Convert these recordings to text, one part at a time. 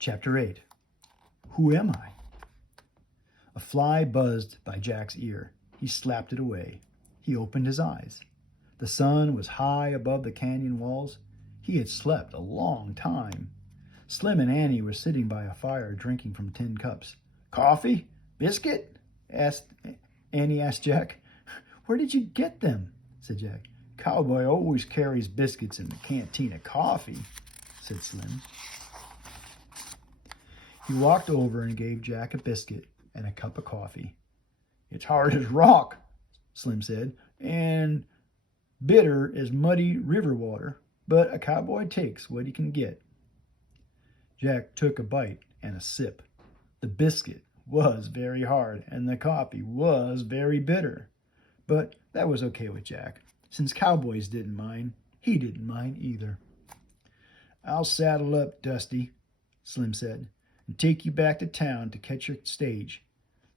Chapter 8. Who am I? A fly buzzed by Jack's ear. He slapped it away. He opened his eyes. The sun was high above the canyon walls. He had slept a long time. Slim and Annie were sitting by a fire drinking from tin cups. Coffee? Biscuit? Annie asked Jack. Where did you get them? Said Jack. Cowboy always carries biscuits in the canteen of coffee, said Slim. He walked over and gave Jack a biscuit and a cup of coffee. It's hard as rock, Slim said, and bitter as muddy river water, but a cowboy takes what he can get. Jack took a bite and a sip. The biscuit was very hard and the coffee was very bitter, but that was okay with Jack. Since cowboys didn't mind, he didn't mind either. I'll saddle up, Dusty, Slim said, and take you back to town to catch your stage.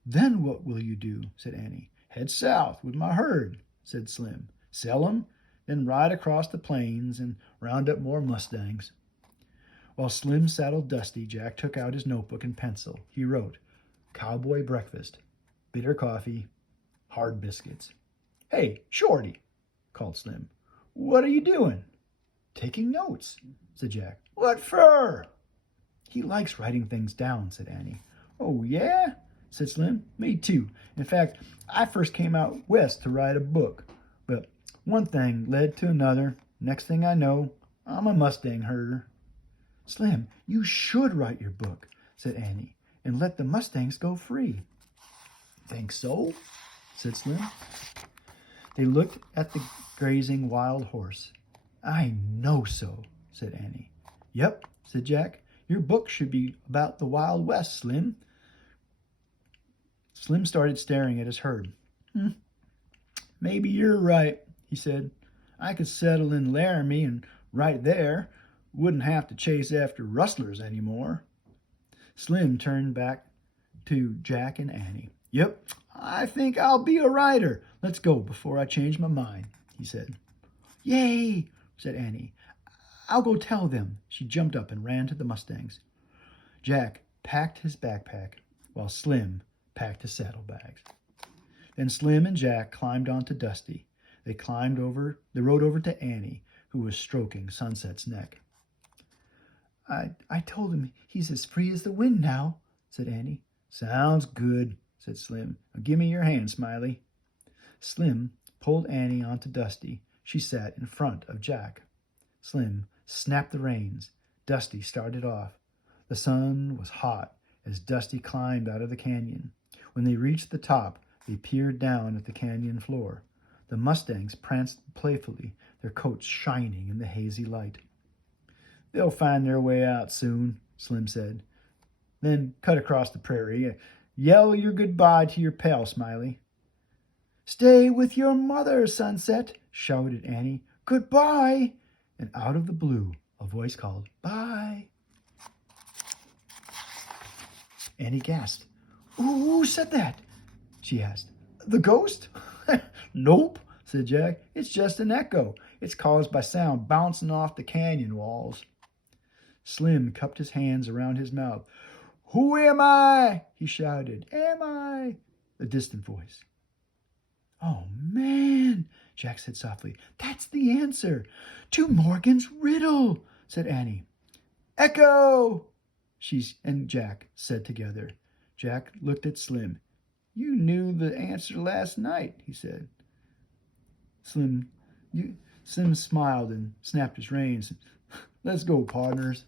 Then what will you do? Said Annie. Head south with my herd, said Slim. Sell 'em, then ride across the plains and round up more mustangs. While Slim saddled Dusty, Jack took out his notebook and pencil. He wrote, Cowboy breakfast, bitter coffee, hard biscuits. Hey, Shorty, called Slim. What are you doing? Taking notes, said Jack. What for? He likes writing things down, said Annie. Oh, yeah? Said Slim. Me too. In fact, I first came out west to write a book. But one thing led to another. Next thing I know, I'm a Mustang herder. Slim, you should write your book, said Annie, and let the Mustangs go free. Think so? Said Slim. They looked at the grazing wild horse. I know so, said Annie. Yep, said Jack. Your book should be about the Wild West, Slim. Slim started staring at his herd. Maybe you're right, he said. I could settle in Laramie and right there. Wouldn't have to chase after rustlers anymore. Slim turned back to Jack and Annie. Yep, I think I'll be a writer. Let's go before I change my mind, he said. Yay, said Annie. I'll go tell them. She jumped up and ran to the Mustangs. Jack packed his backpack while Slim packed his saddlebags. Then Slim and Jack climbed onto Dusty. They rode over to Annie, who was stroking Sunset's neck. I told him he's as free as the wind now, said Annie. Sounds good, said Slim. Now give me your hand, Smiley. Slim pulled Annie onto Dusty. She sat in front of Jack. Slim snapped the reins. Dusty started off. The sun was hot as Dusty climbed out of the canyon. When they reached the top, they peered down at the canyon floor. The Mustangs pranced playfully, their coats shining in the hazy light. They'll find their way out soon, Slim said. Then cut across the prairie. Yell your goodbye to your pal, Smiley. Stay with your mother, Sunset, shouted Annie. Goodbye. And out of the blue, a voice called, Bye. Annie gasped. Who said that? She asked. The ghost? Nope, said Jack. It's just an echo. It's caused by sound bouncing off the canyon walls. Slim cupped his hands around his mouth. Who am I? He shouted. Am I? A distant voice. Oh, man, Jack said softly. That's the answer to Morgan's riddle, said Annie. Echo, she and Jack said together. Jack looked at Slim. You knew the answer last night, he said. Slim smiled and snapped his reins. Let's go, partners.